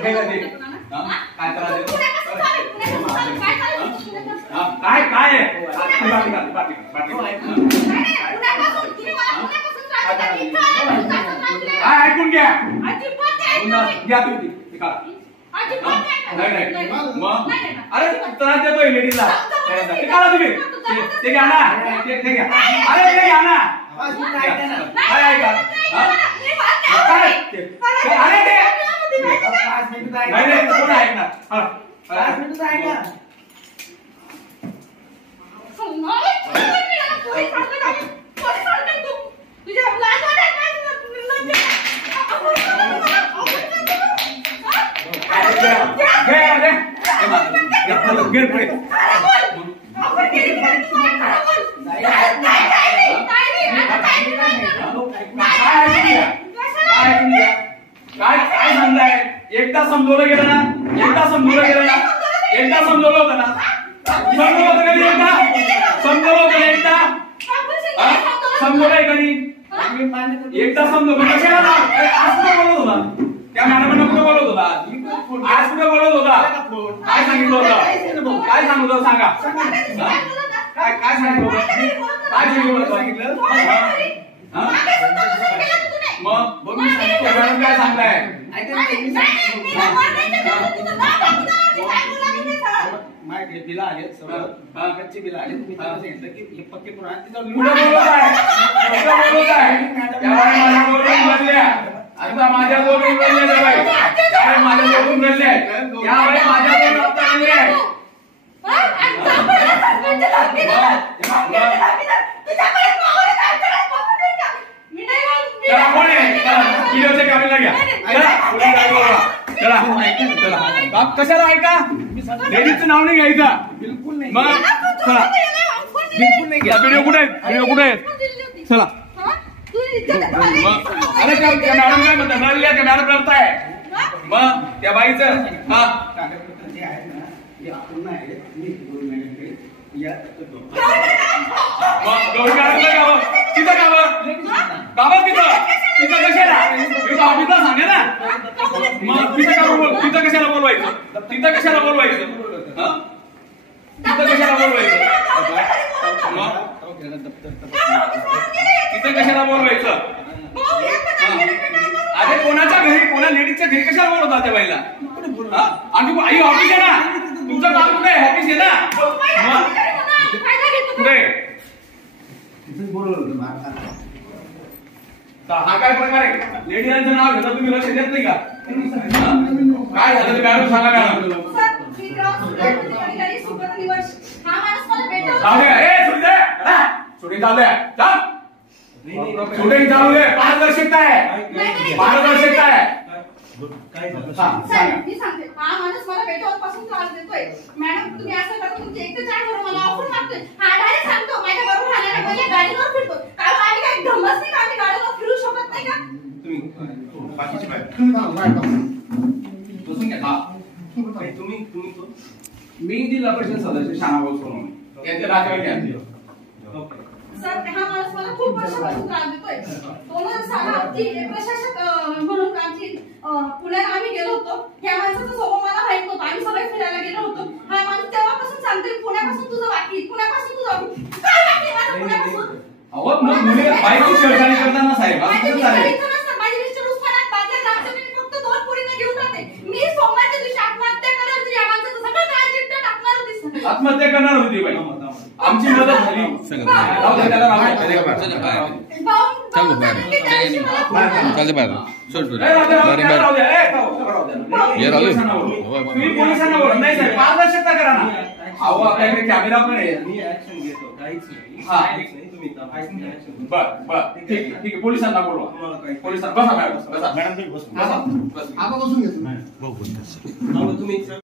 काय त्रास देतो काय काय ऐकून घ्या घ्या तुम्ही अरे त्रास देतोय लेडीजला तुम्ही ते घ्या ना ते घ्या अरे ते घ्या ना काय ऐका अरे ते नाही कोण ऐकणार 5 मिनिटं ऐका काय काय सांगताय एकदा समजवलं गेलं ना एकदा समजवलं होतं ना समजवलं होतं कधी समजवलं होतं एकदा समजवलंय कधी एकदा समजवलं कशाला आज कुठे बोलत होता त्या मॅडमांना कुठे बोलत होता आज कुठे बोलत होता काय सांगितलं होतं काय सांगितलं सांगा काय काय सांगितलं काय सांगितलं मग मॅडम काय सांगताय बिल आले कच्चे बिल आले मी त्याला सांगितलं की हे पक्के पुन्हा कशाला ऐका लेडीजचं नाव नाही घ्यायचं बिलकुल नाही मग चला बिलकुल नाही घ्या व्हिडिओ कुठे आहेत चला अरे त्या मॅडम काय म्हणतात त्या मॅडम रडताय मग त्या बाईचं हा गौरी मॅडमला गावं तिथं गावं तिथं कशाला ऑफिसला सांगे ना मग तिथं कशाला बोलवायचं तिथं कशाला बोलवायचं अरे कोणाच्या घरी कोणा लेडीजच्या घरी कशाला बोलवतात त्या बाईला आणि आई ऑफिस आहे ना तुमचं काम कुठे आहे ऑफिस आहे ना कुठे हा काय प्रकार आहे लेडीजांचं नाव घेता तुम्ही लक्ष देत नाही का काय झालं ते मॅडम सांगा मॅडम शूटिंग चालू आहे शूटिंग चालू आहे पारदर्शकता आहे पारदर्शकता आहे मी सांगते हा माणूस मला भेटवापासून त्रास देतोय मॅडम तुम्ही असं करता तुमचे एक तर चार बरोबर मला ऑफर मागतोय हा डायरेक्ट सांगतो माझ्या बरोबर राहणार पहिले गाडीवर फिरतो काय आम्ही काय धमस नाही का आम्ही गाडीवर फिरू शकत नाही का तुम्ही बाकीची बसून घ्या तुम्ही मी जिल्हा परिषद सदस्य शानाभाऊ सोनवणे यांच्या नातेवाईक सर हा माणूस मला खूप वर्षापासून त्रास देतोय 2006 प्रशासक म्हणून आमची पुण्यात आम्ही गेलो होतो ह्या माणसाचा स्वभाव मला माहित नव्हता आम्ही सगळे फिरायला गेलो होतो हा माणूस तेव्हापासून सांगतोय पुण्यापासून तुझं बाकी पुण्यापासून तुझं काय बाकी माझं पुण्यापासून अहो मग मुली बाईची छेडछाड करताना साहेब माझे मिस्टर उस्मानात बादल्या ग्रामच्या मी फक्त 2 पोरींना घेऊन राहते मी सोमवारच्या दिवशी आत्महत्या करणार होती या माणसाचं सगळं काय चिट्टा टाकणार होती आत्महत्या करणार होती बाई आमची मदत झाली चल बाहेर सोड तुम्ही पोलिसांना बोला नाही साहेब पारदर्शकता करा ना अहो आपल्याकडे कॅमेरा पण आहे मी ऍक्शन घेतो काहीच नाही तुम्ही बर ठीक आहे पोलिसांना बोलवा पोलिसांना बसा मॅडम बसा मॅडम तुम्ही बसून बसा बसून घेतो तुम्ही